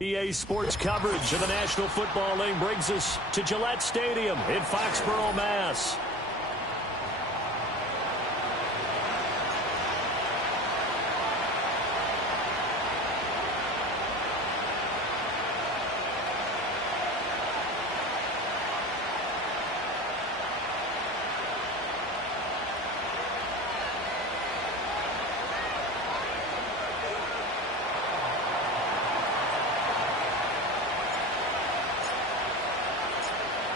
EA Sports coverage of the National Football League brings us to Gillette Stadium in Foxborough, Mass.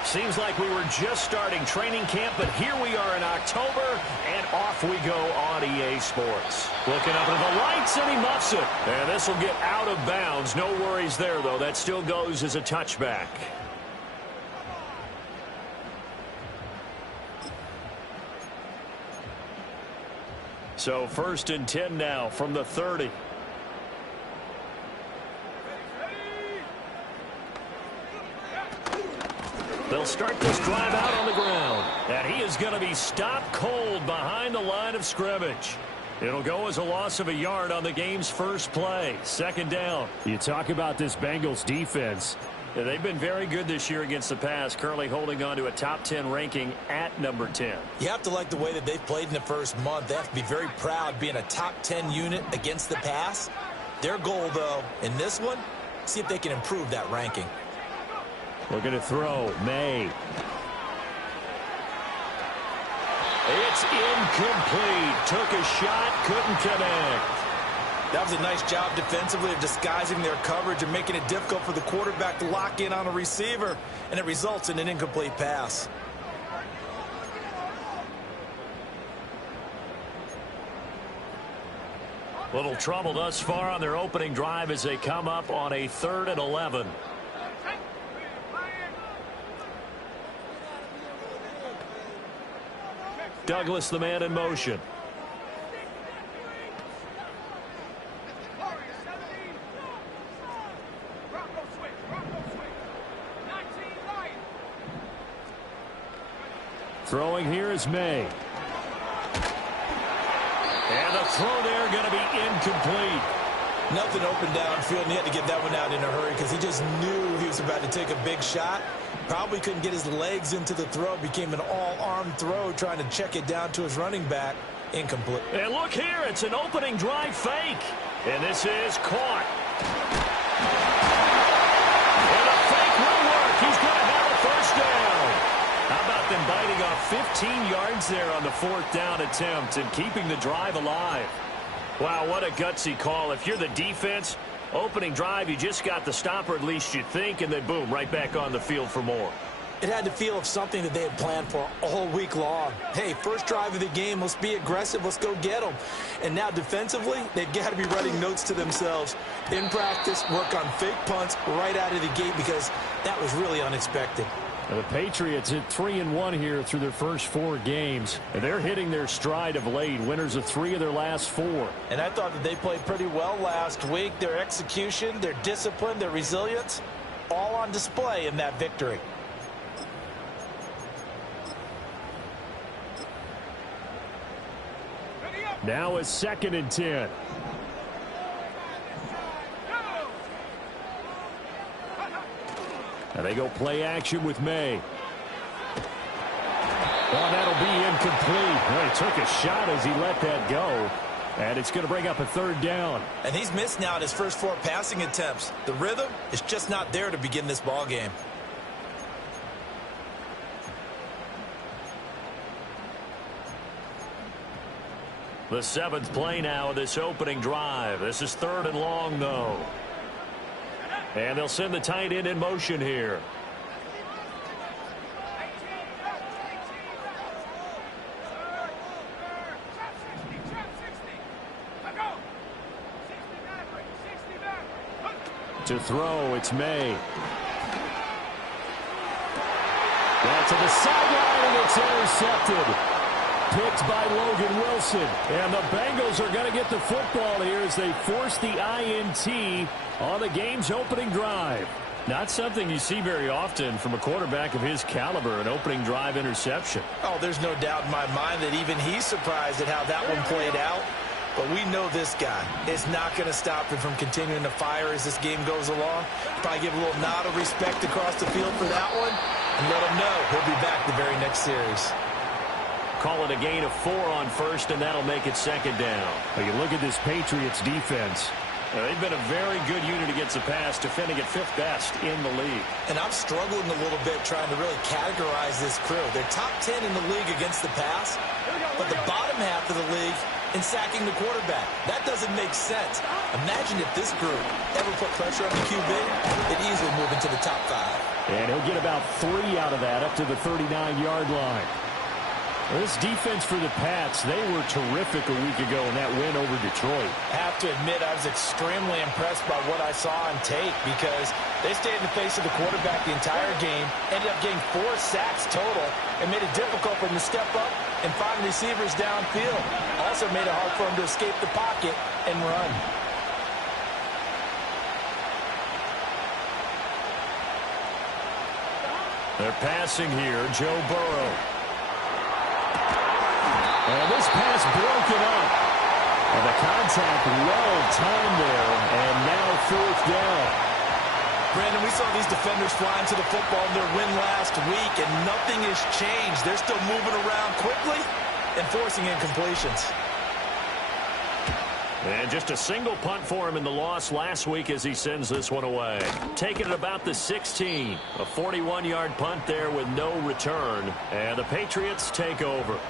Seems like we were just starting training camp, but here we are in October, and off we go on EA Sports. Looking up at the lights, and he muffs it. And this will get out of bounds. No worries there, though. That still goes as a touchback. So 1st and 10 now from the 30. They'll start this drive out on the ground. And he is going to be stopped cold behind the line of scrimmage. It'll go as a loss of a yard on the game's first play. 2nd down. You talk about this Bengals defense. Yeah, they've been very good this year against the pass, currently holding on to a top 10 ranking at number 10. You have to like the way that they've played in the first month. They have to be very proud being a top 10 unit against the pass. Their goal, though, in this one, see if they can improve that ranking. Looking to throw. May. It's incomplete. Took a shot, couldn't connect. That was a nice job defensively of disguising their coverage and making it difficult for the quarterback to lock in on a receiver, and it results in an incomplete pass. Little trouble thus far on their opening drive as they come up on a 3rd and 11. Douglas, the man in motion. Throwing here is May. And the throw there going to be incomplete. Nothing open downfield, and he had to get that one out in a hurry because he just knew he was about to take a big shot. Probably couldn't get his legs into the throw. Became an all-arm throw trying to check it down to his running back. Incomplete. And look here, it's an opening drive fake. And this is caught. And the fake will work. He's going to have a 1st down. How about them biting off 15 yards there on the 4th down attempt and keeping the drive alive? Wow, what a gutsy call. If you're the defense, opening drive, you just got the stopper, at least you think, and then boom, right back on the field for more. It had the feel of something that they had planned for all week long. Hey, first drive of the game, let's be aggressive, let's go get them. And now defensively, they've got to be writing notes to themselves. In practice, work on fake punts right out of the gate because that was really unexpected. The Patriots hit 3-1 here through their first 4 games. And they're hitting their stride of late, winners of 3 of their last 4. And I thought that they played pretty well last week. Their execution, their discipline, their resilience, all on display in that victory. Now it's 2nd and 10. And they go play action with May. Well, that'll be incomplete. Well, he took a shot as he let that go. And it's going to bring up a 3rd down. And he's missed now his first 4 passing attempts. The rhythm is just not there to begin this ball game. The 7th play now of this opening drive. This is 3rd and long, though. And they'll send the tight end in motion here. To throw, it's May. Down to the sideline, and it's intercepted. Picked by Logan Wilson. And the Bengals are going to get the football here as they force the INT on the game's opening drive. Not something you see very often from a quarterback of his caliber, an opening drive interception. Oh, there's no doubt in my mind that even he's surprised at how that one played out. But we know this guy is not going to stop him from continuing to fire as this game goes along. Probably give a little nod of respect across the field for that one and let him know he'll be back the very next series. Call it a gain of 4 on first, and that'll make it second down. Well, you look at this Patriots defense. They've been a very good unit against the pass, defending at 5th best in the league. And I'm struggling a little bit trying to really categorize this crew. They're top 10 in the league against the pass, but the bottom half of the league in sacking the quarterback. That doesn't make sense. Imagine if this group ever put pressure on the QB, they'd easily move into the top 5. And he'll get about 3 out of that up to the 39-yard line. This defense for the Pats, they were terrific a week ago in that win over Detroit. I have to admit, I was extremely impressed by what I saw on tape because they stayed in the face of the quarterback the entire game, ended up getting 4 sacks total, and made it difficult for him to step up and find receivers downfield. Also made it hard for him to escape the pocket and run. They're passing here, Joe Burrow. And this pass broken up. And the contact well timed there, and now 4th down. Brandon, we saw these defenders flying to the football in their win last week, and nothing has changed. They're still moving around quickly and forcing incompletions. And just a single punt for him in the loss last week as he sends this one away. Taking it about the 16. A 41-yard punt there with no return. And the Patriots take over.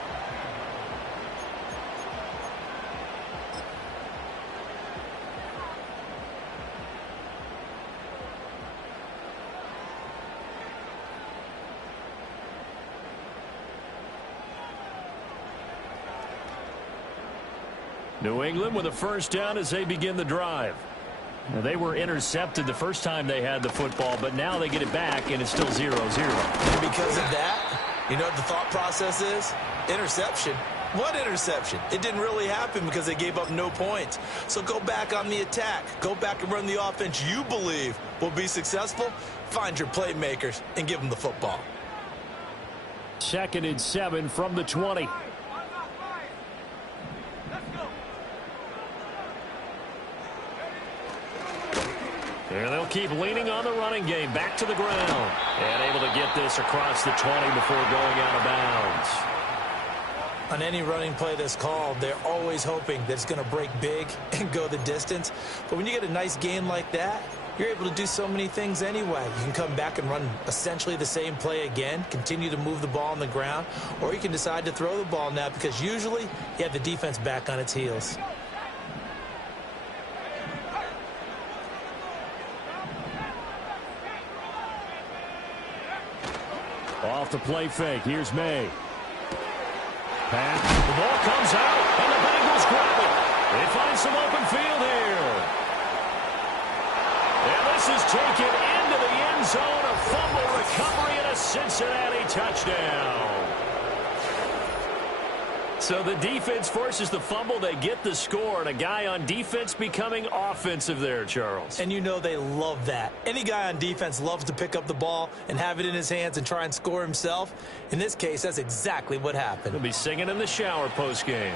New England with a first down as they begin the drive. Now, they were intercepted the first time they had the football, but now they get it back, and it's still 0-0. And because of that, you know what the thought process is? Interception. What interception? It didn't really happen because they gave up no points. So go back on the attack. Go back and run the offense you believe will be successful. Find your playmakers and give them the football. 2nd and 7 from the 20. And they'll keep leaning on the running game. Back to the ground. And able to get this across the 20 before going out of bounds. On any running play that's called, they're always hoping that it's going to break big and go the distance. But when you get a nice game like that, you're able to do so many things anyway. You can come back and run essentially the same play again, continue to move the ball on the ground, or you can decide to throw the ball now because usually you have the defense back on its heels. Off the play fake. Here's May. Pass. The ball comes out, and the Bengals grab it. They find some open field here. And this is taken into the end zone. A fumble recovery and a Cincinnati touchdown. So the defense forces the fumble. They get the score, and a guy on defense becoming offensive there, Charles. And you know they love that. Any guy on defense loves to pick up the ball and have it in his hands and try and score himself. In this case, that's exactly what happened. He'll be singing in the shower postgame.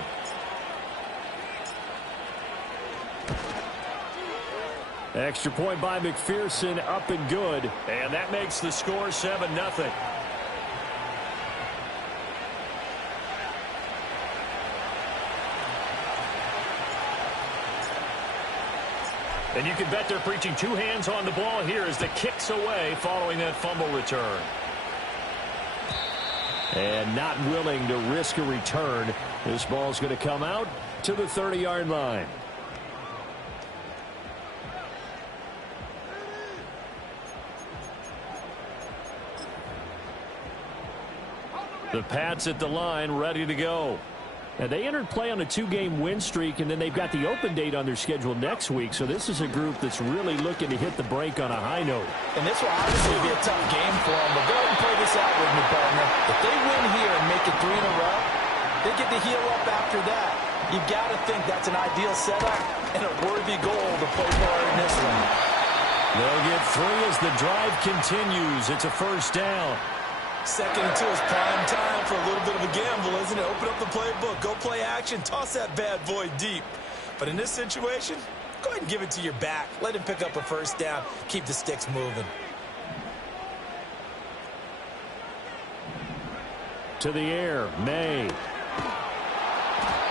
Extra point by McPherson, up and good. And that makes the score 7-0. And you can bet they're preaching 2 hands on the ball here as the kick's away following that fumble return. And not willing to risk a return. This ball's going to come out to the 30-yard line. The Pats at the line, ready to go. Now, they entered play on a 2-game win streak, and then they've got the open date on their schedule next week. So this is a group that's really looking to hit the break on a high note. And this will obviously be a tough game for them. But go ahead and play this out with me, partner. If they win here and make it 3 in a row, they get to heal up after that. You got to think that's an ideal setup and a worthy goal to play for in this one. They'll get 3 as the drive continues. It's a first down. Second and 2 is prime time for a little bit of a gamble, isn't it? Open up the playbook, go play action, toss that bad boy deep. But in this situation, go ahead and give it to your back. Let him pick up a first down. Keep the sticks moving. To the air, May.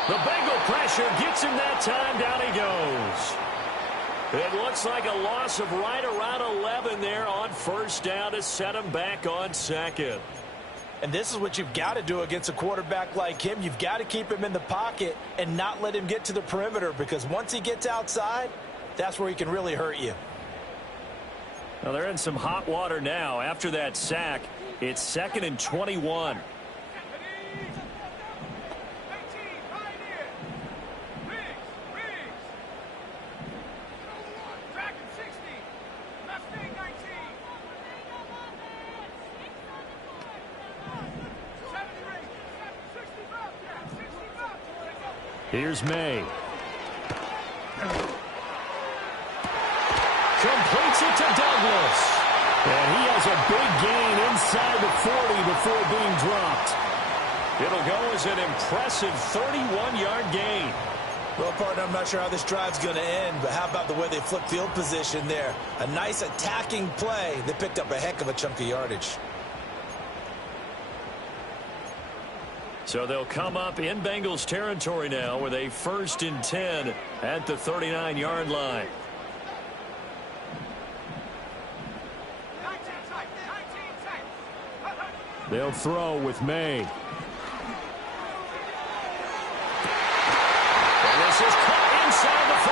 The Bengal pressure gets him that time. Down he goes. It looks like a loss of right around 11 there on first down to set him back on second. And this is what you've got to do against a quarterback like him. You've got to keep him in the pocket and not let him get to the perimeter, because once he gets outside, that's where he can really hurt you. Well, they're in some hot water now. After that sack, it's 2nd and 21. Here's May. Completes it to Douglas. And he has a big gain inside the 40 before being dropped. It'll go as an impressive 31-yard gain. Well, partner, I'm not sure how this drive's going to end, but how about the way they flip field position there? A nice attacking play. They picked up a heck of a chunk of yardage. So they'll come up in Bengals territory now with a 1st and 10 at the 39-yard line. They'll throw with May. And this is caught inside the 5.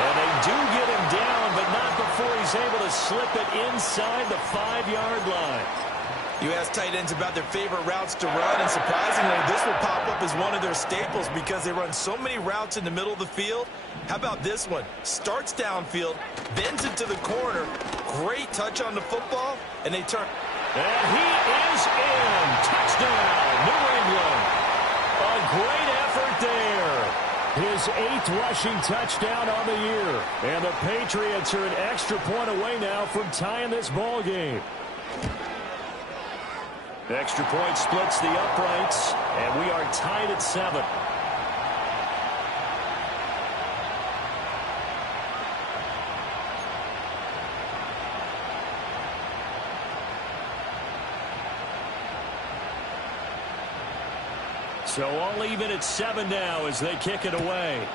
And they do get him down, but not before he's able to slip it inside the 5-yard line. You ask tight ends about their favorite routes to run, and surprisingly, this will pop up as one of their staples because they run so many routes in the middle of the field. How about this one? Starts downfield, bends it to the corner, great touch on the football, and they turn. And he is in. Touchdown, New England. A great effort there. His 8th rushing touchdown on the year. And the Patriots are an extra point away now from tying this ball game. Extra point splits the uprights, and we are tied at 7. So all even at 7 now as they kick it away.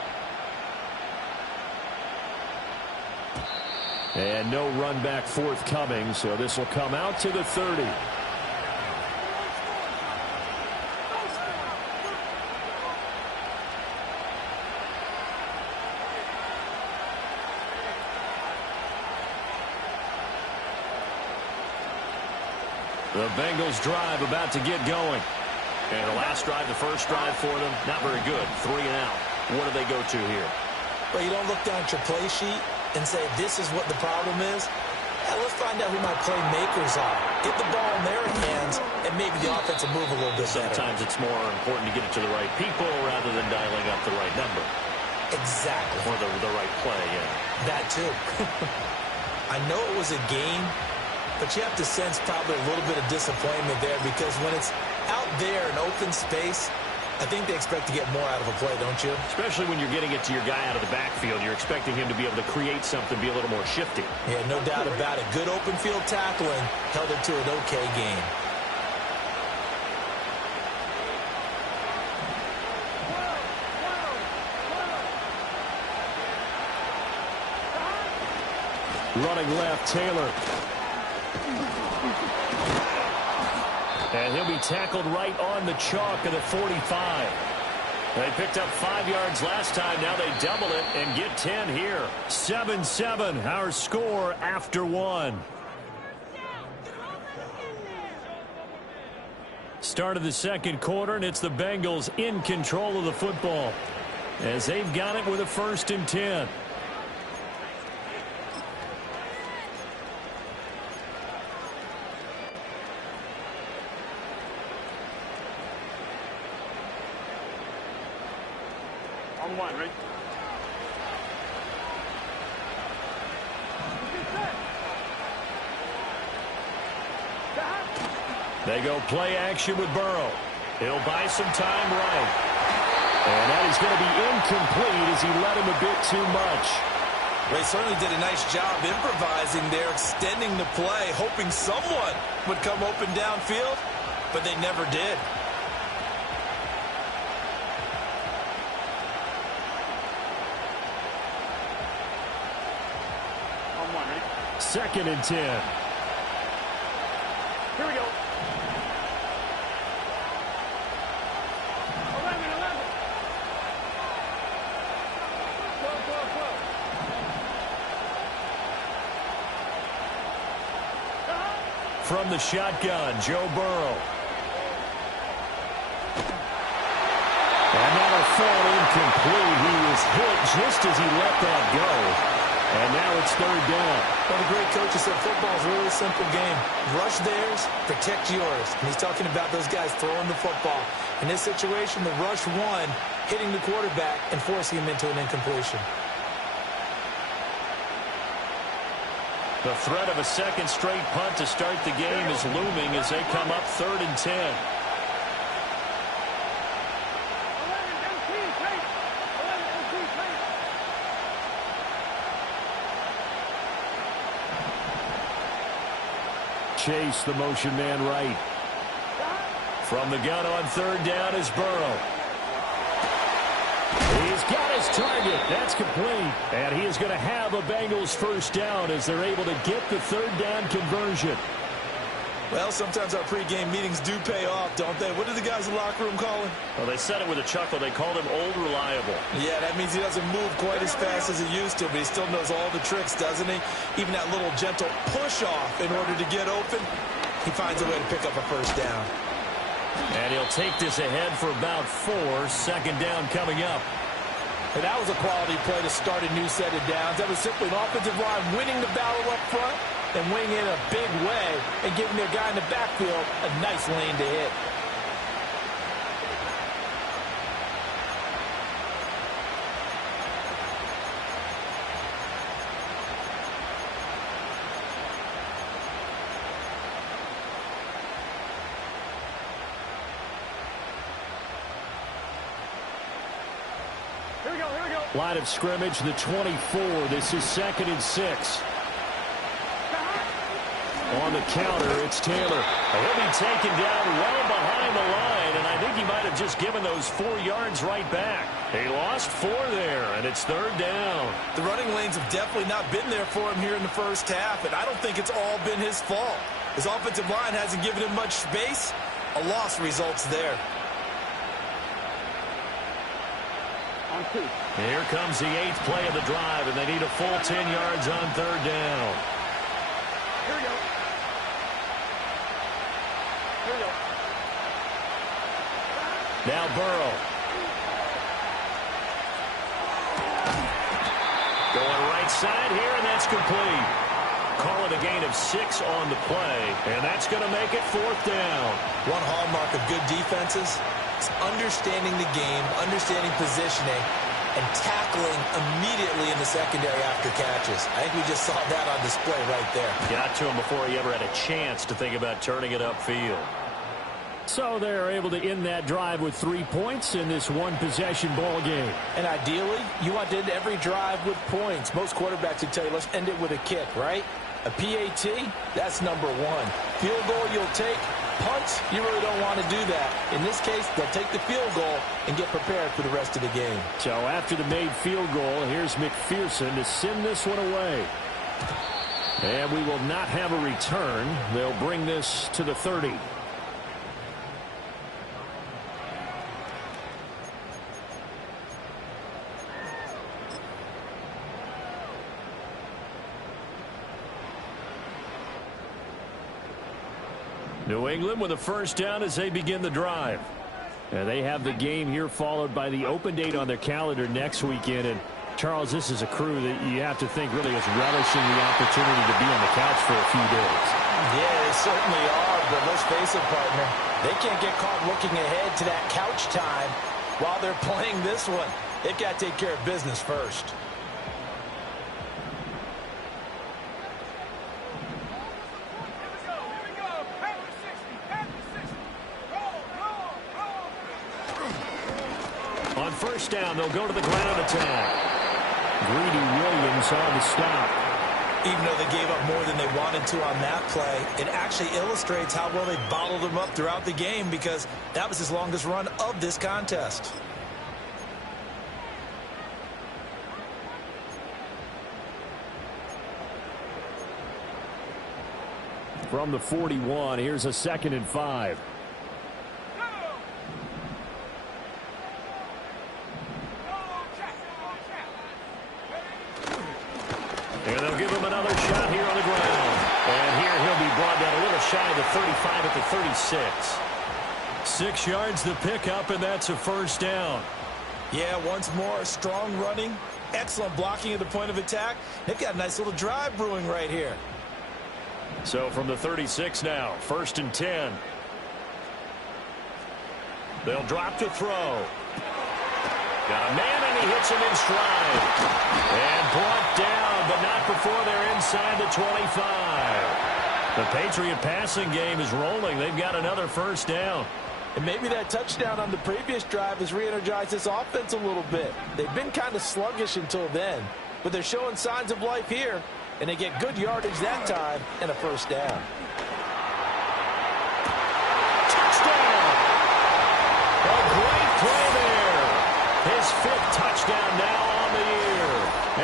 And no run back forthcoming, so this will come out to the 30. The Bengals drive about to get going. And the last drive, the first drive for them, not very good. 3 and out. What do they go to here? Well, you don't look down at your play sheet and say, this is what the problem is. Let's find out who my playmakers are. Get the ball in their hands, and maybe the offense will move a little bit better. Sometimes it's more important to get it to the right people rather than dialing up the right number. Exactly. Or the right play, yeah. That too. I know it was a game, but you have to sense probably a little bit of disappointment there, because when it's out there in open space, I think they expect to get more out of a play, don't you? Especially when you're getting it to your guy out of the backfield. You're expecting him to be able to create something, be a little more shifty. Yeah, no doubt about it. Good open field tackling held it to an okay game. Running left, Taylor. And he'll be tackled right on the chalk of the 45. They picked up 5 yards last time. Now they double it and get 10 here. 7-7, our score after 1. Start of the second quarter, and it's the Bengals in control of the football as they've got it with a 1st and 10. On 1, right? They go play action with Burrow. He'll buy some time right. And that is going to be incomplete as he led him a bit too much. They certainly did a nice job improvising there, extending the play, hoping someone would come open downfield, but they never did. On one, ready? 2nd and 10. Here we go. 11. 12. From the shotgun, Joe Burrow. And that'll fall incomplete. He was hit just as he let that go. And now it's 3rd down. Well, the great coach said football is really a simple game. Rush theirs, protect yours. And he's talking about those guys throwing the football. In this situation, the rush one, hitting the quarterback and forcing him into an incompletion. The threat of a second straight punt to start the game is looming as they come up 3rd and 10. 11, 11, Chase, the motion man right. From the gun on 3rd down is Burrow. He's got his target. That's complete. And he is going to have a Bengals 1st down as they're able to get the 3rd down conversion. Well, sometimes our pregame meetings do pay off, don't they? What do the guys in the locker room call him? Well, they said it with a chuckle. They called him Old Reliable. Yeah, that means he doesn't move quite as fast as he used to, but he still knows all the tricks, doesn't he? Even that little gentle push-off in order to get open, he finds a way to pick up a 1st down. And he'll take this ahead for about 4. 2nd down coming up. And that was a quality play to start a new set of downs. That was simply an offensive line winning the battle up front and winning in a big way and giving their guy in the backfield a nice lane to hit. Line of scrimmage, the 24. This is 2nd and 6. On the counter, it's Taylor. He'll be taken down well behind the line, and I think he might have just given those 4 yards right back. He lost 4 there, and it's 3rd down. The running lanes have definitely not been there for him here in the first half, and I don't think it's all been his fault. His offensive line hasn't given him much space. A loss results there. On 2. Here comes the 8th play of the drive, and they need a full 10 yards on 3rd down. Here we go. Now Burrow. Going right side here, and that's complete. Call it a gain of 6 on the play, and that's going to make it 4th down. One hallmark of good defenses is understanding the game, understanding positioning, and tackling immediately in the secondary after catches. I think we just saw that on display right there. Got to him before he ever had a chance to think about turning it upfield. So they're able to end that drive with 3 points in this one-possession ball game. And ideally, you want to end every drive with points. Most quarterbacks would tell you, let's end it with a kick, right? A PAT, that's number 1. Field goal you'll take. Punts, you really don't want to do that. In this case, they'll take the field goal and get prepared for the rest of the game. So after the made field goal, here's McPherson to send this one away. And we will not have a return. They'll bring this to the 30. New England with a 1st down as they begin the drive. And they have the game here followed by the open date on their calendar next weekend. And Charles, this is a crew that you have to think really is relishing the opportunity to be on the couch for a few days. Yeah, they certainly are, but let's face it, partner. They can't get caught looking ahead to that couch time while they're playing this one. They've got to take care of business first. Here we go. Patriots 60. Patriots first down. They'll go to the ground attack. Greedy Williams on the stop. Even though they gave up more than they wanted to on that play, it actually illustrates how well they bottled him up throughout the game because that was his longest run of this contest. From the 41, here's a 2nd and 5. And they'll give him another shot here on the ground. And here he'll be brought down a little shy of the 35 at the 36. 6 yards to pick up, and that's a first down. Yeah, once more, strong running, excellent blocking at the point of attack. They've got a nice little drive brewing right here. So from the 36 now, 1st and 10. They'll drop to throw. Got a man, and he hits him in stride. And brought down, but not before they're inside the 25. The Patriot passing game is rolling. They've got another first down. And maybe that touchdown on the previous drive has re-energized this offense a little bit. They've been kind of sluggish until then, but they're showing signs of life here, and they get good yardage that time and a first down. Touchdown! A great play there. His 5th touchdown now on the year.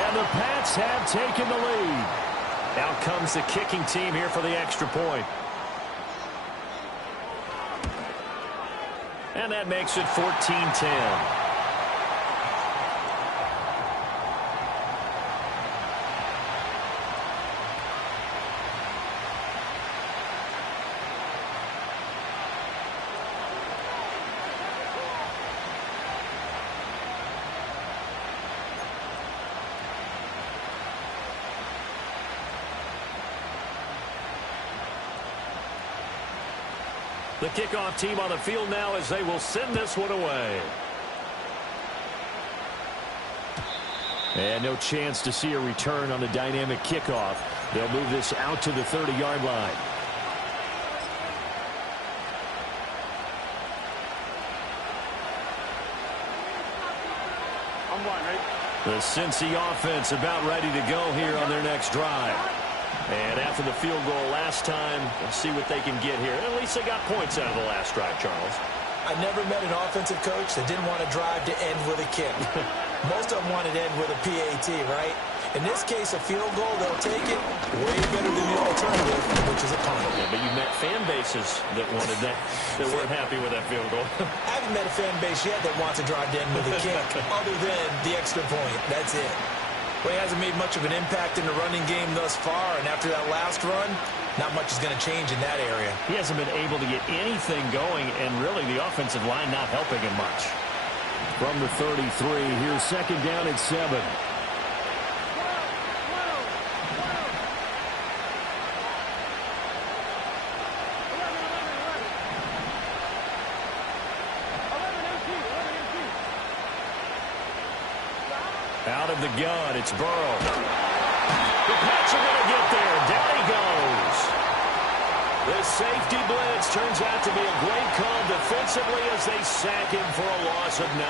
And the Pats have taken the lead. Out comes the kicking team here for the extra point. And that makes it 14-10. The kickoff team on the field now as they will send this one away. And no chance to see a return on the dynamic kickoff. They'll move this out to the 30-yard line. I'm one, right? The Cincy offense about ready to go here on their next drive. And after the field goal last time, we'll see what they can get here. At least they got points out of the last drive, Charles. I never met an offensive coach that didn't want to drive to end with a kick. Most of them wanted to end with a PAT, right? In this case, a field goal, they'll take it way better than the alternative, which is a punt. Yeah, but you met fan bases that wanted that weren't happy with that field goal. I haven't met a fan base yet that wants to drive to end with a kick, other than the extra point. That's it. Well, he hasn't made much of an impact in the running game thus far, and after that last run, not much is going to change in that area. He hasn't been able to get anything going, and really the offensive line not helping him much. From the 33, here's 2nd down and 7. Out of the gun, it's Burrow. The Pats are going to get there. Down he goes. The safety blitz turns out to be a great call defensively as they sack him for a loss of 9.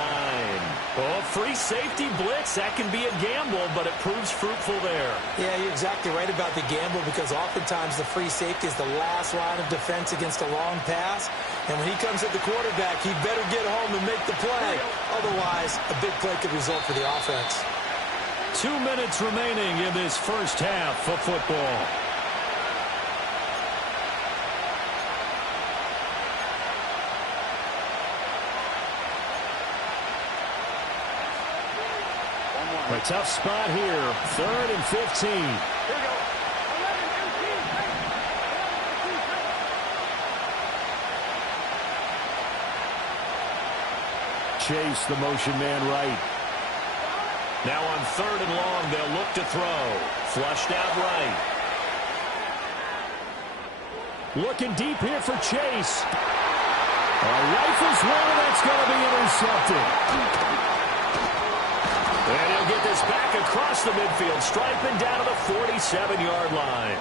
Well, free safety blitz, that can be a gamble, but it proves fruitful there. Yeah, you're exactly right about the gamble because oftentimes the free safety is the last line of defense against a long pass. And when he comes at the quarterback, he better get home and make the play. Otherwise, a big play could result for the offense. 2 minutes remaining in this first half of football. A tough spot here. 3rd and 15. Here we go. 11, 18. Chase, the motion man right. Now on 3rd and long, they'll look to throw. Flushed out right. Looking deep here for Chase. Rifles one, and that's going to be intercepted. And he'll get this back across the midfield, striping down to the 47-yard line.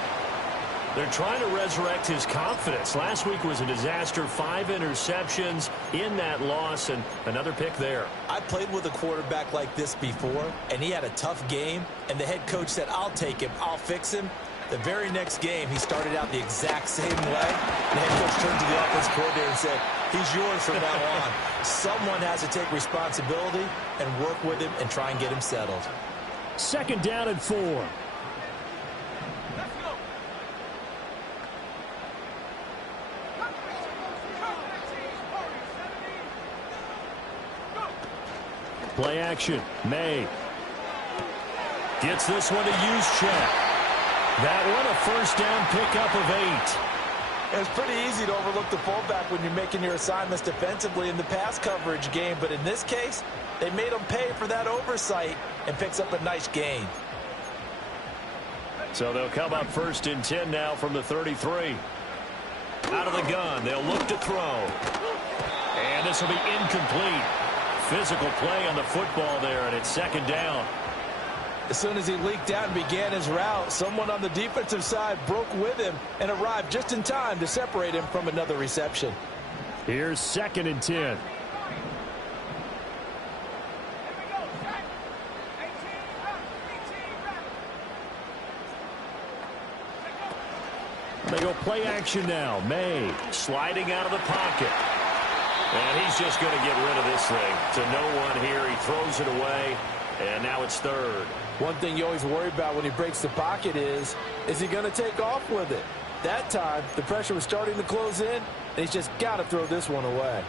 They're trying to resurrect his confidence. Last week was a disaster, 5 interceptions in that loss, and another pick there. I played with a quarterback like this before, and he had a tough game, and the head coach said, I'll take him, I'll fix him. The very next game, he started out the exact same way. The head coach turned to the offense coordinator and said, he's yours from now on. Someone has to take responsibility and work with him and try and get him settled. 2nd down and 4. Play action. May gets this one to Juszczyk. That one a first down pickup of 8. It's pretty easy to overlook the fullback when you're making your assignments defensively in the pass coverage game, but in this case, they made him pay for that oversight and picks up a nice gain. So they'll come up 1st and 10 now from the 33. Out of the gun, they'll look to throw. And this will be incomplete. Physical play on the football there, and it's 2nd down. As soon as he leaked out and began his route, someone on the defensive side broke with him and arrived just in time to separate him from another reception. Here's 2nd and 10. They go play action now. May Sliding out of the pocket. And he's just going to get rid of this thing. To no one here. He throws it away. And now it's 3rd. One thing you always worry about when he breaks the pocket is he going to take off with it? That time, the pressure was starting to close in, and he's just got to throw this one away.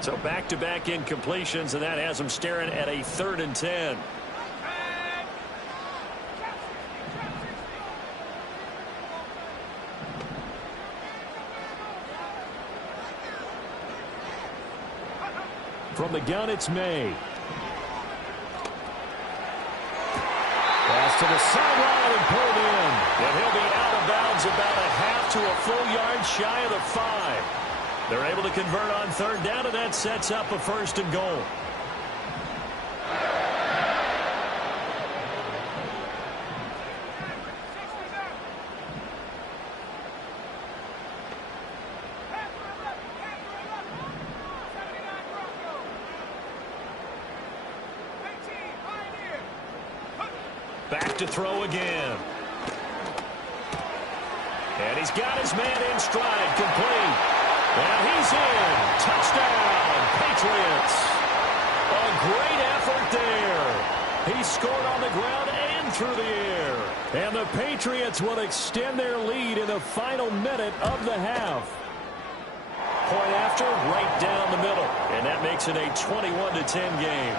So back-to-back incompletions, and that has him staring at a 3rd and 10. from the gun. It's May. Pass to the sideline and pulled in. And he'll be out of bounds about a half to a full yard shy of the 5. They're able to convert on 3rd down, and that sets up a 1st and goal. Back to throw again. And he's got his man in stride, complete. And he's in. Touchdown, Patriots. A great effort there. He scored on the ground and through the air. And the Patriots will extend their lead in the final minute of the half. Point after, right down the middle. And that makes it a 21-10 game.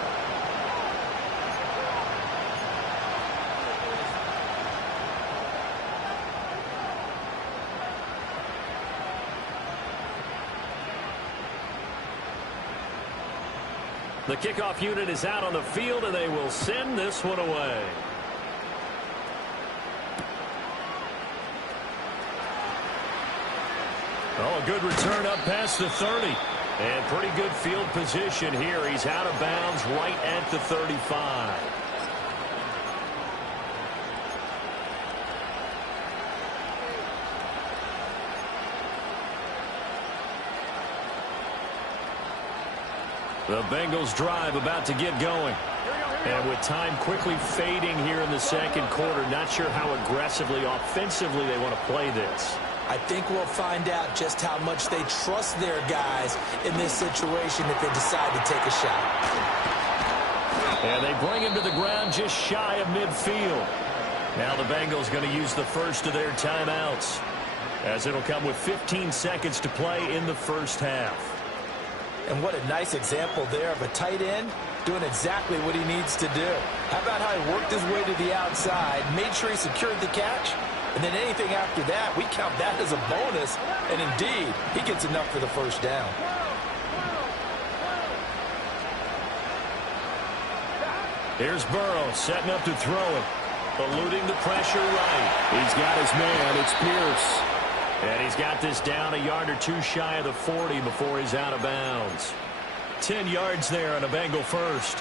The kickoff unit is out on the field, and they will send this one away. Oh, a good return up past the 30. And pretty good field position here. He's out of bounds right at the 35. The Bengals drive about to get going. And with time quickly fading here in the second quarter, not sure how aggressively, offensively they want to play this. I think we'll find out just how much they trust their guys in this situation if they decide to take a shot. And they bring him to the ground just shy of midfield. Now the Bengals going to use the first of their timeouts, as it'll come with 15 seconds to play in the first half. And what a nice example there of a tight end doing exactly what he needs to do. How about how he worked his way to the outside, made sure he secured the catch, and then anything after that, we count that as a bonus. And indeed, he gets enough for the first down. Here's Burrow setting up to throw it. Eluding the pressure right. He's got his man. It's Pierce. And he's got this down a yard or two shy of the 40 before he's out of bounds. 10 yards there on a Bengal first.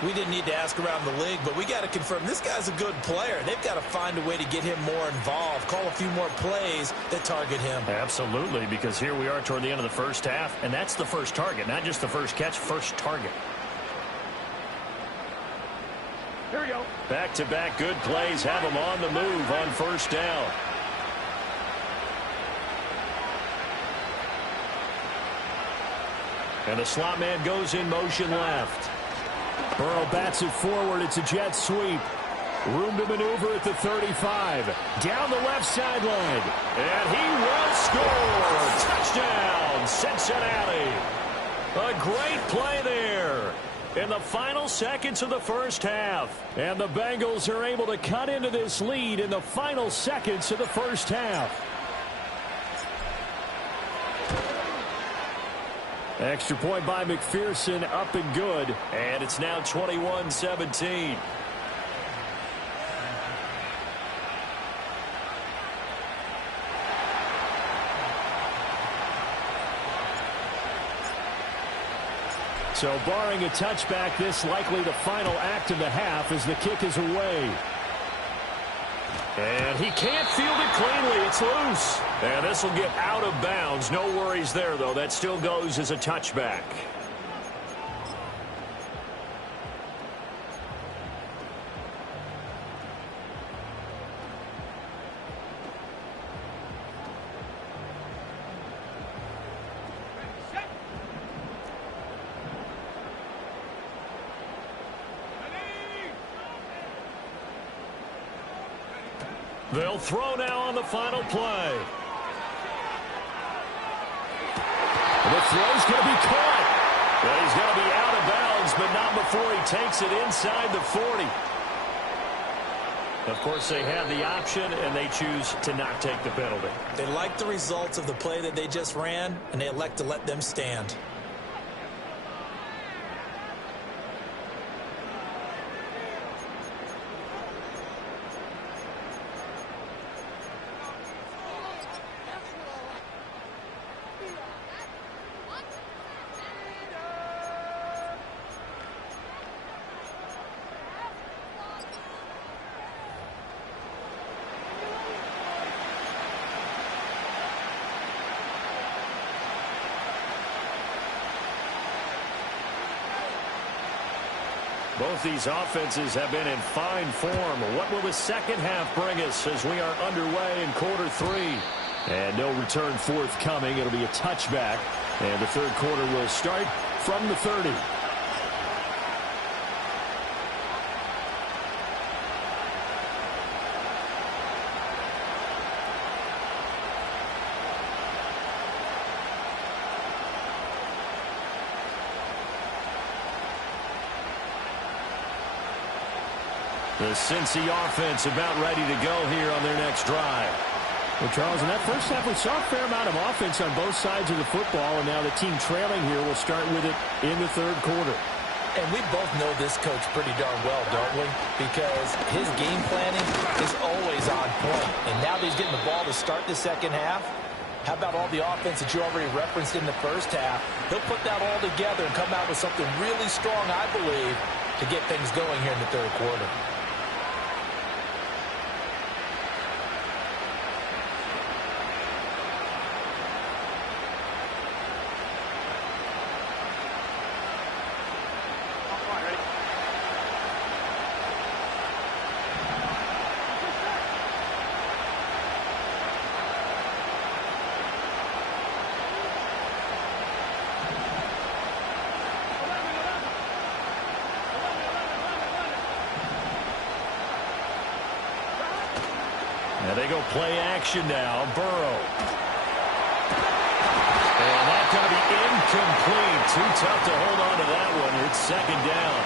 We didn't need to ask around the league, but we got to confirm this guy's a good player. They've got to find a way to get him more involved, call a few more plays that target him. Absolutely, because here we are toward the end of the first half, and that's the first target, not just the first catch, first target. Here we go. Back-to-back good plays have him on the move on first down. And the slot man goes in motion left. Burrow bats it forward. It's a jet sweep. Room to maneuver at the 35. Down the left sideline. And he will score. Touchdown, Cincinnati. A great play there in the final seconds of the first half. And the Bengals are able to cut into this lead in the final seconds of the first half. Extra point by McPherson, up and good. And it's now 21-17. So barring a touchback, this likely the final act of the half as the kick is away. And he can't field it cleanly. It's loose. And this will get out of bounds. No worries there, though. That still goes as a touchback. They'll throw now on the final play. The throw's going to be caught. Well, he's going to be out of bounds, but not before he takes it inside the 40. Of course, they have the option, and they choose to not take the penalty. They like the results of the play that they just ran, and they elect to let them stand. Both these offenses have been in fine form. What will the second half bring us as we are underway in quarter three? And no return forthcoming. It'll be a touchback. And the third quarter will start from the 30. The Cincy offense about ready to go here on their next drive. Well, Charles, in that first half, we saw a fair amount of offense on both sides of the football, and now the team trailing here will start with it in the third quarter. And we both know this coach pretty darn well, don't we? Because his game planning is always on point. And now that he's getting the ball to start the second half, how about all the offense that you already referenced in the first half? He'll put that all together and come out with something really strong, I believe, to get things going here in the third quarter. And they go play action now. Burrow. And that's going to be incomplete. Too tough to hold on to that one. It's second down.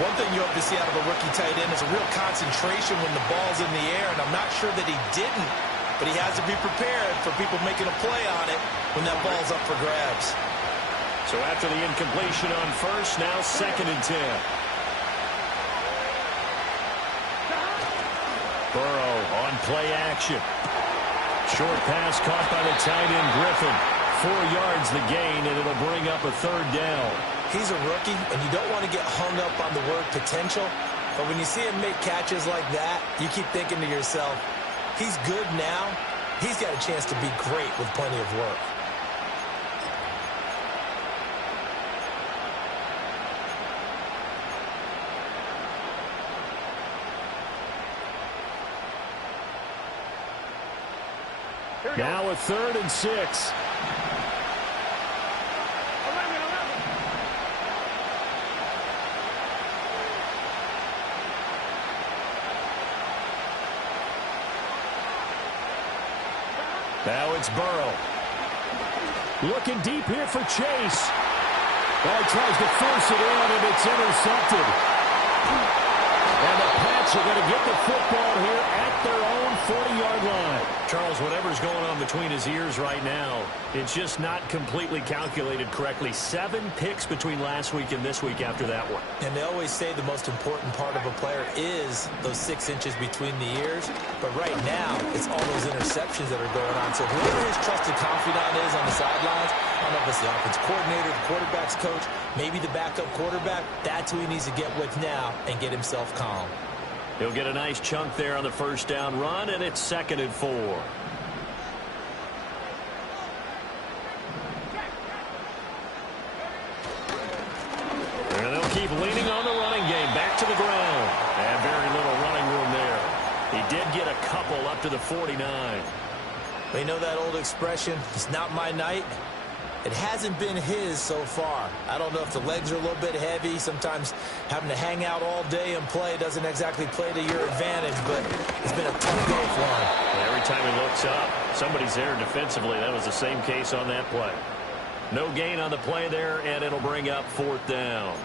One thing you hope to see out of a rookie tight end is a real concentration when the ball's in the air, and I'm not sure that he didn't, but he has to be prepared for people making a play on it when that ball's up for grabs. So after the incompletion on first, now second and 10. Burrow on play action. Short pass caught by the tight end Griffin. 4 yards the gain, and it'll bring up a third down. He's a rookie, and you don't want to get hung up on the word potential. But when you see him make catches like that, you keep thinking to yourself, he's good now. He's got a chance to be great with plenty of work. Now a 3rd and 6. Now it's Burrow. Looking deep here for Chase. He tries to force it in, and it's intercepted. And the Pats are going to get the football here at their own 40-yard line. Charles, whatever's going on between his ears right now, it's just not completely calculated correctly. 7 picks between last week and this week after that one. And they always say the most important part of a player is those 6 inches between the ears. But right now, it's all those interceptions that are going on. So whoever his trusted confidant is on the sidelines, I don't know if it's the offense coordinator, the quarterback's coach, maybe the backup quarterback, that's who he needs to get with now and get himself calm. He'll get a nice chunk there on the first down run, and it's 2nd and 4. And they'll keep leaning on the running game. Back to the ground. And very little running room there. He did get a couple up to the 49. We know that old expression, it's not my night. It hasn't been his so far. I don't know if the legs are a little bit heavy. Sometimes having to hang out all day and play doesn't exactly play to your advantage, but it's been a tough day for him. Every time he looks up, somebody's there defensively. That was the same case on that play. No gain on the play there, and it'll bring up 4th down.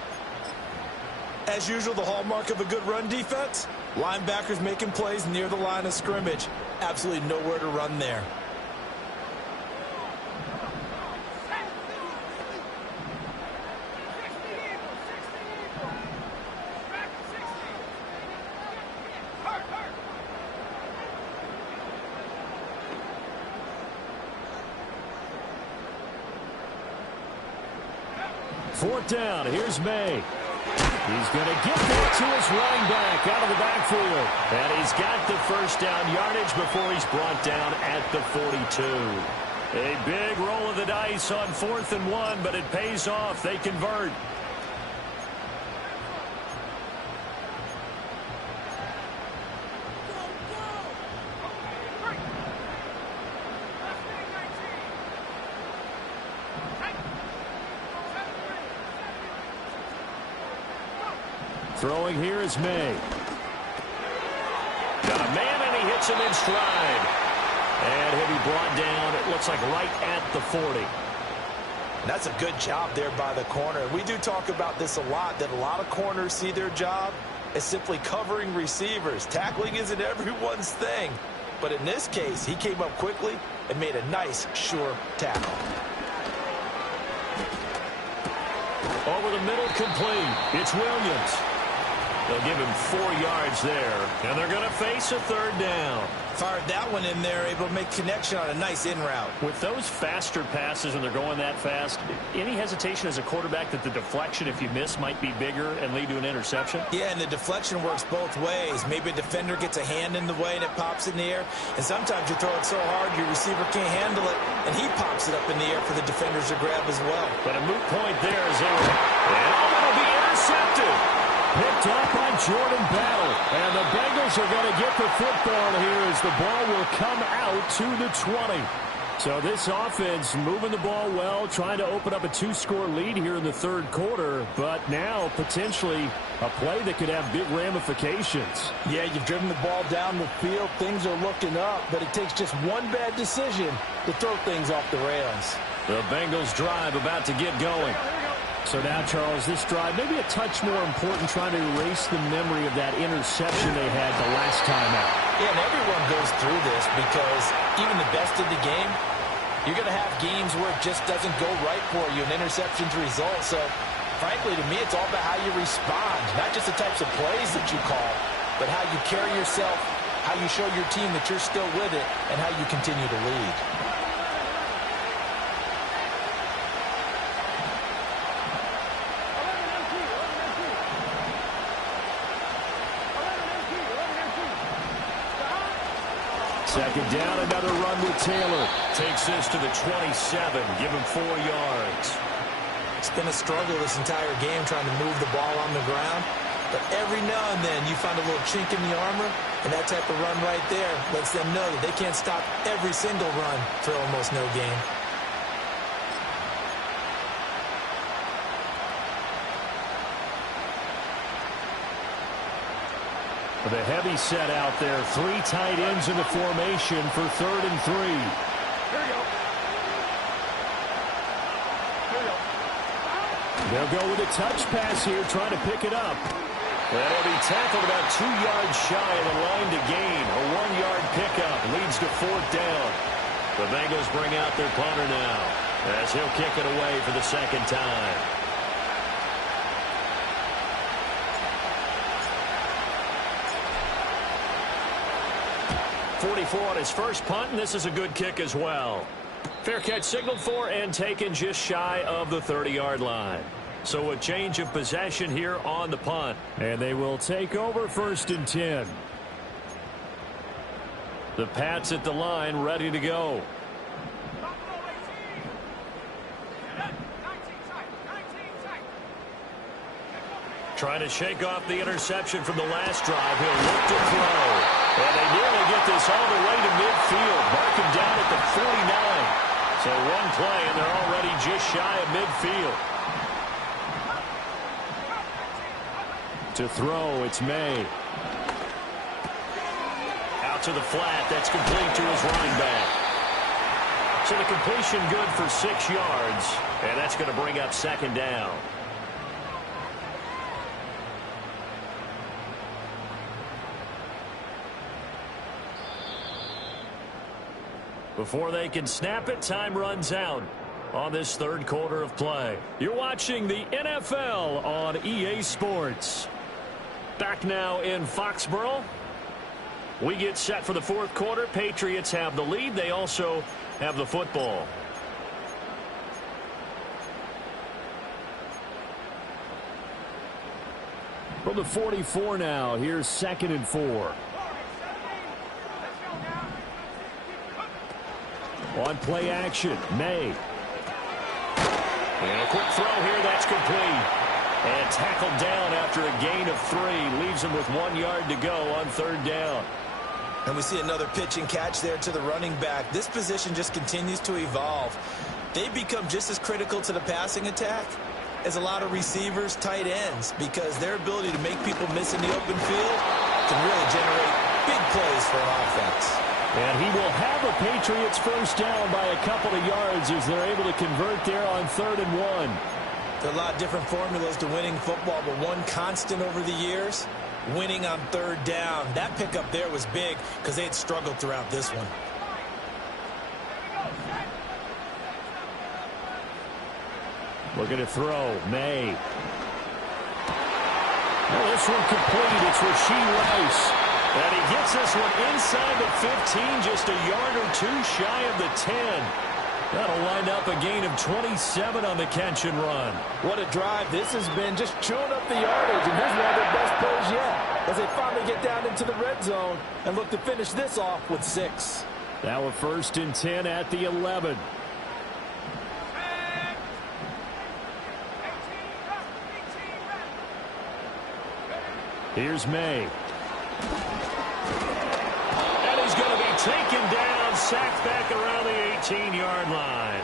As usual, the hallmark of a good run defense, linebackers making plays near the line of scrimmage. Absolutely nowhere to run there. Fourth down. Here's May. He's going to get that to his running back out of the backfield. And he's got the first down yardage before he's brought down at the 42. A big roll of the dice on 4th and 1, but it pays off. They convert. Throwing here is May. Got a man, and he hits him in stride. And he'll be brought down, it looks like right at the 40. That's a good job there by the corner. We do talk about this a lot, that a lot of corners see their job as simply covering receivers. Tackling isn't everyone's thing. But in this case, he came up quickly and made a nice, sure tackle. Over the middle, complete. It's Williams. They'll give him 4 yards there, and they're going to face a 3rd down. Fired that one in there, able to make connection on a nice in route. With those faster passes when they're going that fast, any hesitation as a quarterback that the deflection, if you miss, might be bigger and lead to an interception? Yeah, and the deflection works both ways. Maybe a defender gets a hand in the way and it pops in the air, and sometimes you throw it so hard your receiver can't handle it, and he pops it up in the air for the defenders to grab as well. But a moot point there as they were, and it'll be intercepted. Picked up by Jordan Battle. And the Bengals are going to get the football here as the ball will come out to the 20. So this offense moving the ball well, trying to open up a 2-score lead here in the 3rd quarter, but now potentially a play that could have big ramifications. Yeah, you've driven the ball down the field. Things are looking up, but it takes just one bad decision to throw things off the rails. The Bengals drive about to get going. So now, Charles, this drive maybe a touch more important, trying to erase the memory of that interception they had the last time out. Yeah, and everyone goes through this because even the best of the game, you're going to have games where it just doesn't go right for you, and interceptions result. So, frankly, to me, it's all about how you respond, not just the types of plays that you call, but how you carry yourself, how you show your team that you're still with it, and how you continue to lead. Second down, another run with Taylor. Takes this to the 27. Give him 4 yards. It's been a struggle this entire game trying to move the ball on the ground. But every now and then you find a little chink in the armor, and that type of run right there lets them know that they can't stop every single run for almost no gain. The heavy set out there. 3 tight ends in the formation for 3rd and 3. Here we go. Here we go. They'll go with a touch pass here, trying to pick it up. That'll be tackled about 2 yards shy of the line to gain. A 1-yard pickup leads to 4th down. The Bengals bring out their punter now as he'll kick it away for the 2nd time. 44 on his first punt, and this is a good kick as well. Fair catch signaled for and taken just shy of the 30-yard line. So a change of possession here on the punt. And they will take over 1st and 10. The Pats at the line, ready to go. Trying to shake off the interception from the last drive. He'll look to throw. And they nearly get this all the way to midfield. Mark him down at the 49. So 1 play, and they're already just shy of midfield. To throw, it's May. Out to the flat. That's complete to his running back. So the completion good for 6 yards. And that's going to bring up 2nd down. Before they can snap it, time runs out on this 3rd quarter of play. You're watching the NFL on EA Sports. Back now in Foxborough. We get set for the 4th quarter. Patriots have the lead. They also have the football. From the 44 now, here's 2nd and 4. On play action, May. And a quick throw here, that's complete. And tackled down after a gain of 3. Leaves him with 1 yard to go on 3rd down. And we see another pitch and catch there to the running back. This position just continues to evolve. They become just as critical to the passing attack as a lot of receivers, tight ends, because their ability to make people miss in the open field can really generate big plays for an offense. And he will have a Patriots 1st down by a couple of yards as they're able to convert there on 3rd and 1. There are a lot of different formulas to winning football, but one constant over the years, winning on 3rd down. That pickup there was big because they had struggled throughout this one. Looking to throw, May. Well, this one complete. It's Rashee Rice. And he gets this one inside the 15, just a yard or 2 shy of the 10. That'll wind up a gain of 27 on the catch and run. What a drive this has been, just chewing up the yardage. And here's one of their best plays yet as they finally get down into the red zone and look to finish this off with 6. Now a 1st and 10 at the 11. Here's May. And he's going to be taken down, sacked back around the 18-yard line.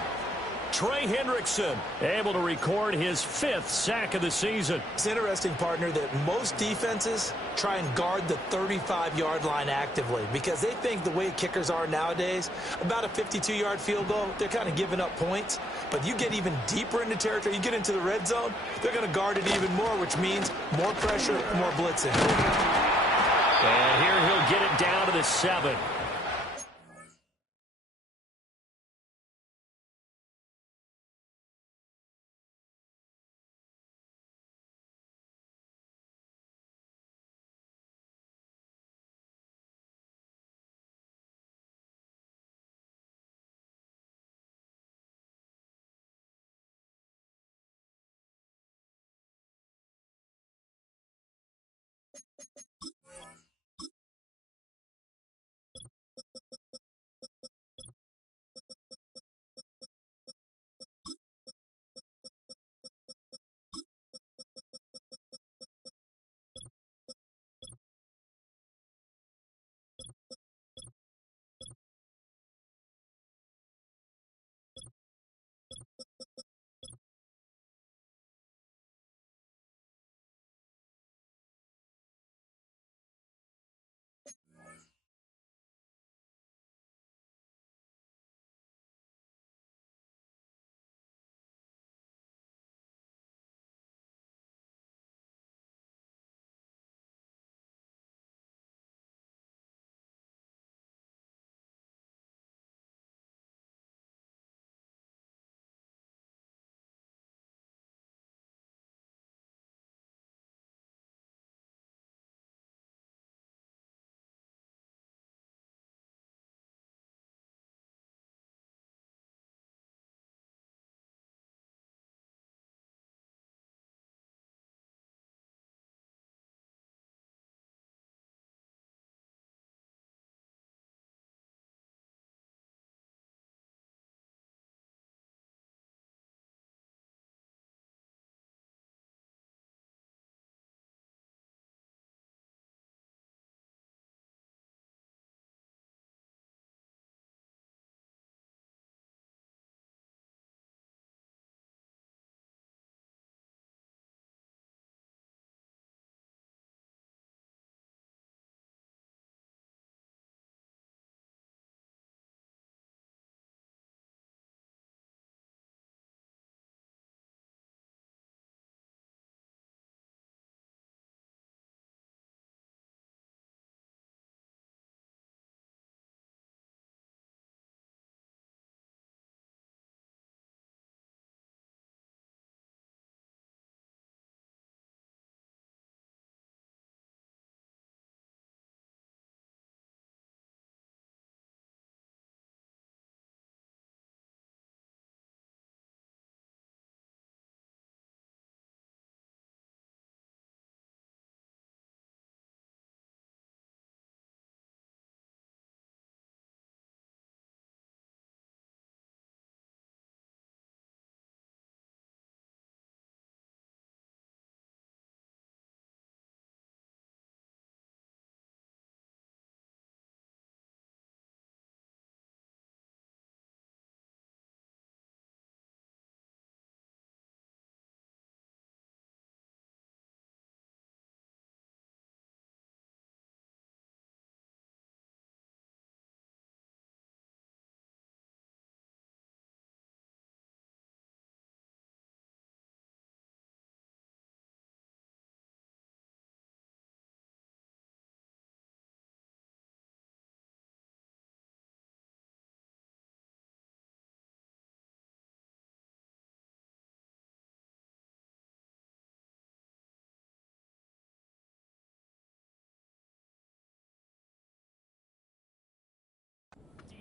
Trey Hendrickson able to record his 5th sack of the season. It's interesting, partner, that most defenses try and guard the 35-yard line actively because they think the way kickers are nowadays, about a 52-yard field goal, they're kind of giving up points. But you get even deeper into territory, you get into the red zone, they're going to guard it even more, which means more pressure, more blitzing. And here he'll get it down to the 7.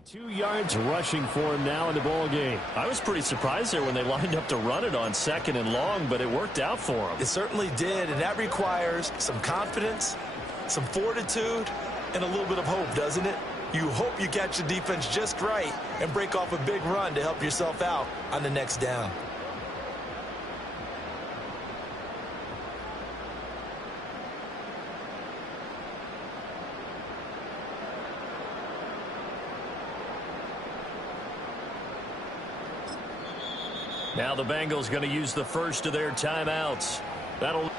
2 yards rushing for him now in the ball game. I was pretty surprised there when they lined up to run it on 2nd and long, but it worked out for him. It certainly did, and that requires some confidence, some fortitude, and a little bit of hope, doesn't it? You hope you catch the defense just right and break off a big run to help yourself out on the next down. Now the Bengals going to use the first of their timeouts. That'll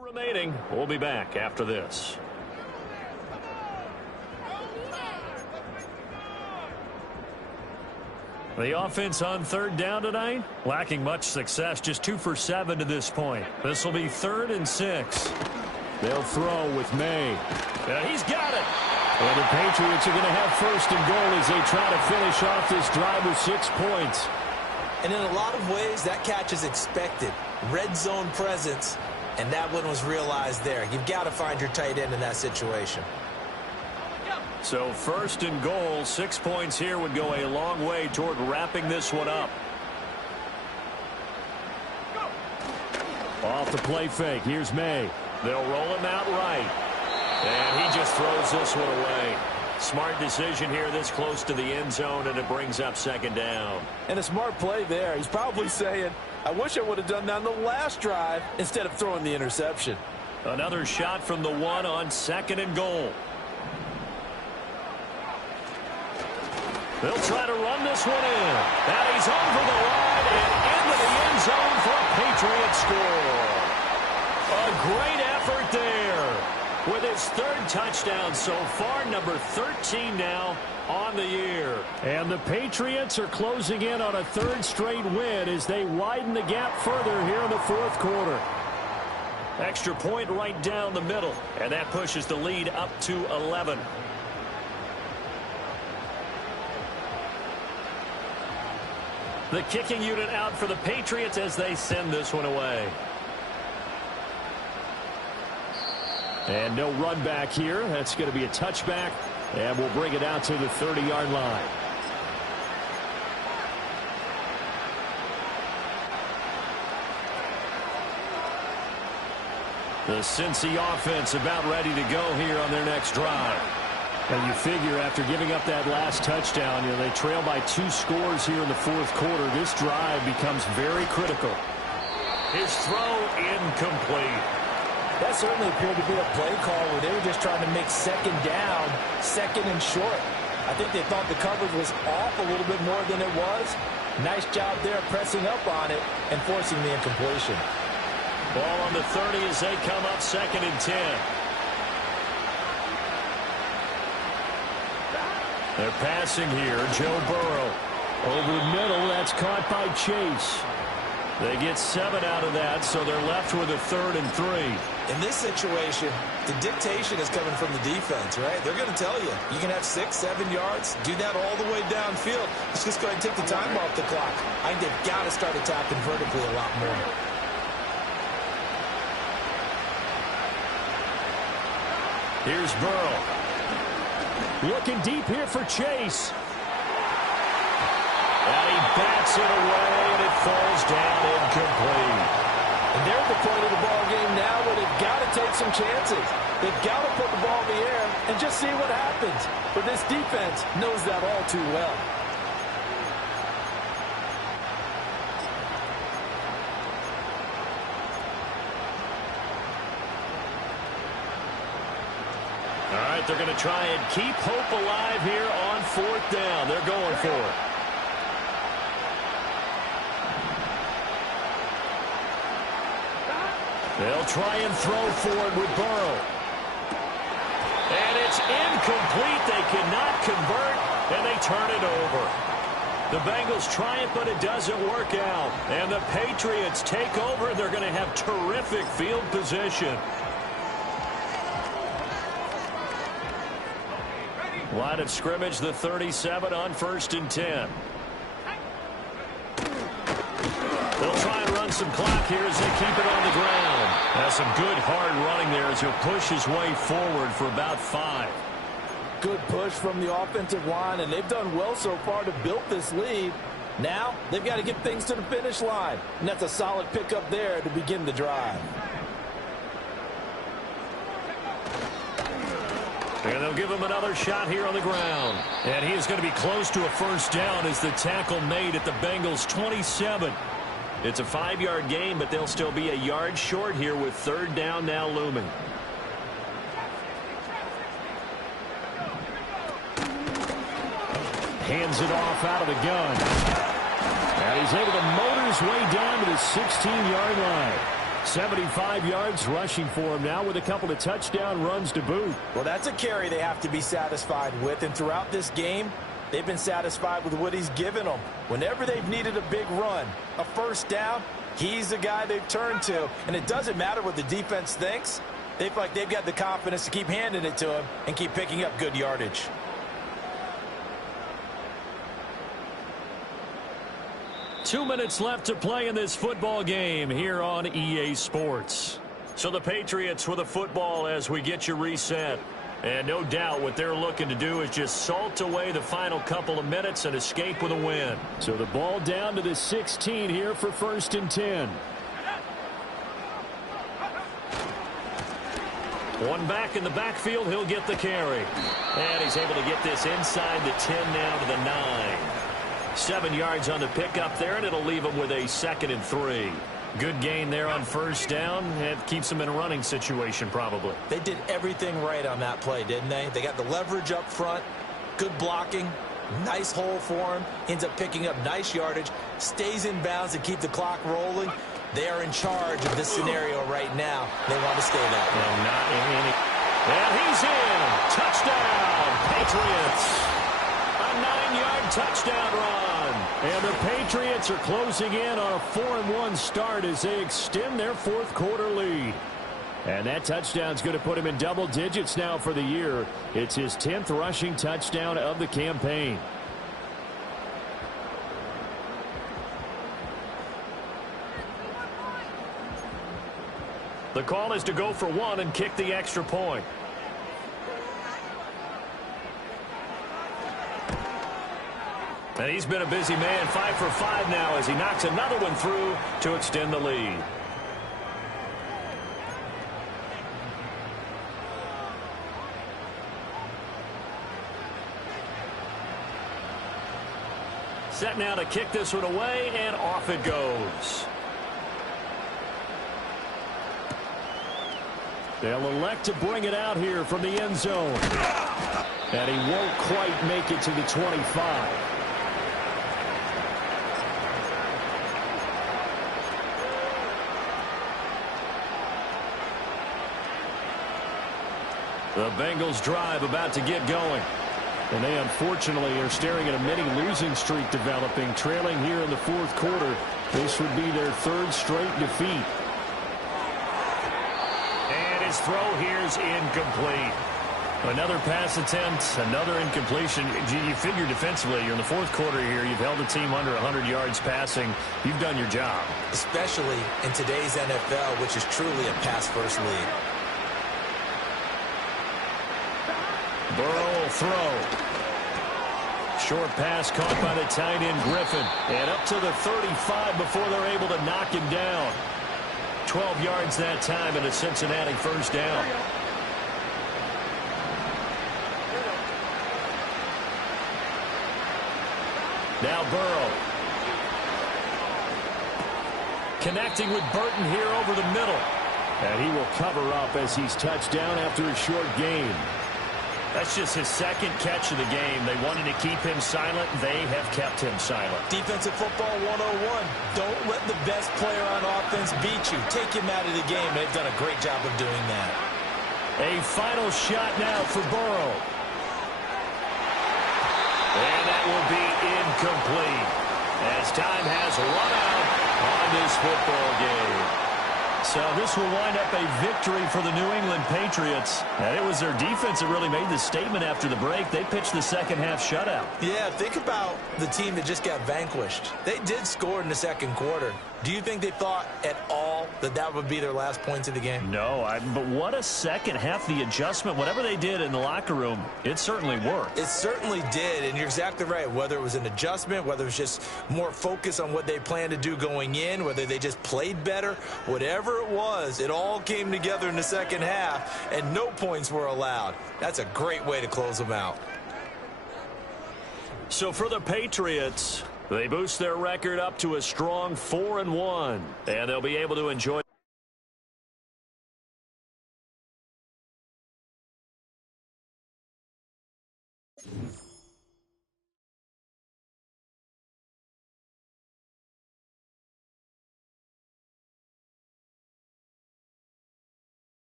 Remaining. We'll be back after this. The offense on third down tonight, lacking much success, just 2 for 7 to this point. This will be 3rd and 6. They'll throw with May. He's got it. And the Patriots are going to have 1st and goal as they try to finish off this drive with 6 points. And in a lot of ways, that catch is expected. Red zone presence, and that one was realized there. You've got to find your tight end in that situation. So 1st and goal, 6 points here would go a long way toward wrapping this one up. Off the play fake. Here's May. They'll roll him out right. And he just throws this one away. Smart decision here this close to the end zone, and it brings up 2nd down. And a smart play there. He's probably saying, I wish I would have done that on the last drive instead of throwing the interception. Another shot from the 1 on 2nd and goal. They'll try to run this one in. And he's over the line and into the end zone for a Patriot score. A great effort there. With his 3rd touchdown so far, number 13 now on the year. And the Patriots are closing in on a 3rd straight win as they widen the gap further here in the 4th quarter. Extra point right down the middle, and that pushes the lead up to 11. The kicking unit out for the Patriots as they send this one away. And no run back here. That's going to be a touchback, and we'll bring it out to the 30-yard line. The Cincy offense about ready to go here on their next drive. And you figure after giving up that last touchdown, they trail by 2 scores here in the 4th quarter. This drive becomes very critical. His throw incomplete. That certainly appeared to be a play call where they were just trying to make 2nd down, 2nd and short. I think they thought the coverage was off a little bit more than it was. Nice job there pressing up on it and forcing the incompletion. Ball on the 30 as they come up 2nd and 10. They're passing here. Joe Burrow. Over the middle, that's caught by Chase. They get 7 out of that, so they're left with a 3rd and 3. In this situation, the dictation is coming from the defense, right? They're going to tell you, you can have 6, 7 yards, do that all the way downfield. Let's just go ahead and take the time off the clock. I think they've got to start attacking vertically a lot more. Here's Burrow. Looking deep here for Chase. And he bats it away, and it falls down incomplete. And they're at the point of the ball game now where they've got to take some chances. They've got to put the ball in the air and just see what happens. But this defense knows that all too well. All right, they're going to try and keep hope alive here on 4th down. They're going for it. They'll try and throw forward with Burrow. And it's incomplete. They cannot convert, and they turn it over. The Bengals try it, but it doesn't work out. And the Patriots take over. They're going to have terrific field position. Line of scrimmage, the 37 on 1st and 10. They'll try and run some clock here as they keep it on the ground. That's some good hard running there as he'll push his way forward for about 5. Good push from the offensive line, and they've done well so far to build this lead. Now they've got to get things to the finish line, and that's a solid pickup there to begin the drive. And they'll give him another shot here on the ground. And he is going to be close to a 1st down as the tackle made at the Bengals' 27. It's a 5-yard gain, but they'll still be a yard short here with 3rd down now looming. Hands it off out of the gun. And he's able to motor his way down to the 16-yard line. 75 yards rushing for him now with a couple of touchdown runs to boot. Well, that's a carry they have to be satisfied with, and throughout this game, they've been satisfied with what he's given them. Whenever they've needed a big run, a first down, he's the guy they've turned to. And it doesn't matter what the defense thinks. They feel like they've got the confidence to keep handing it to him and keep picking up good yardage. 2 minutes left to play in this football game here on EA Sports. So the Patriots with a football as we get you reset. And no doubt what they're looking to do is just salt away the final couple of minutes and escape with a win. So the ball down to the 16 here for 1st and 10. One back in the backfield, he'll get the carry. And he's able to get this inside the 10 now to the 9. 7 yards on the pickup there, and it'll leave him with a 2nd and 3. Good gain there on first down. It keeps him in a running situation probably. They did everything right on that play, didn't they? They got the leverage up front, good blocking, nice hole for him, ends up picking up nice yardage, stays in bounds to keep the clock rolling. They are in charge of this scenario right now. They want to stay that way. And not in any. And he's in. Touchdown, Patriots. A 9-yard touchdown run. And the Patriots are closing in on a 4-1 start as they extend their 4th quarter lead. And that touchdown's going to put him in double digits now for the year. It's his 10th rushing touchdown of the campaign. The call is to go for 1 and kick the extra point. And he's been a busy man, 5 for 5 now as he knocks another one through to extend the lead. Set now to kick this one away, and off it goes. They'll elect to bring it out here from the end zone. And he won't quite make it to the 25. The Bengals drive about to get going. And they unfortunately are staring at a mini losing streak developing, trailing here in the 4th quarter. This would be their 3rd straight defeat. And his throw here's incomplete. Another pass attempt, another incompletion. You figure defensively, you're in the 4th quarter here. You've held the team under 100 yards passing. You've done your job. Especially in today's NFL, which is truly a pass-first league. Burrow will throw. Short pass caught by the tight end Griffin. And up to the 35 before they're able to knock him down. 12 yards that time and a Cincinnati first down. Now Burrow. Connecting with Burton here over the middle. And he will cover up as he's touched down after a short gain. That's just his 2nd catch of the game. They wanted to keep him silent. They have kept him silent. Defensive football 101. Don't let the best player on offense beat you. Take him out of the game. They've done a great job of doing that. A final shot now for Burrow. And that will be incomplete as time has run out on this football game. So this will wind up a victory for the New England Patriots. And it was their defense that really made the statement after the break. They pitched the 2nd half shutout. Yeah, think about the team that just got vanquished. They did score in the 2nd quarter. Do you think they thought at all that that would be their last points of the game? No, but what a 2nd half. The adjustment, whatever they did in the locker room, it certainly worked. It certainly did, and you're exactly right. Whether it was an adjustment, whether it was just more focus on what they planned to do going in, whether they just played better, whatever it was, it all came together in the 2nd half, and no points were allowed. That's a great way to close them out. So for the Patriots, they boost their record up to a strong 4-1, and they'll be able to enjoy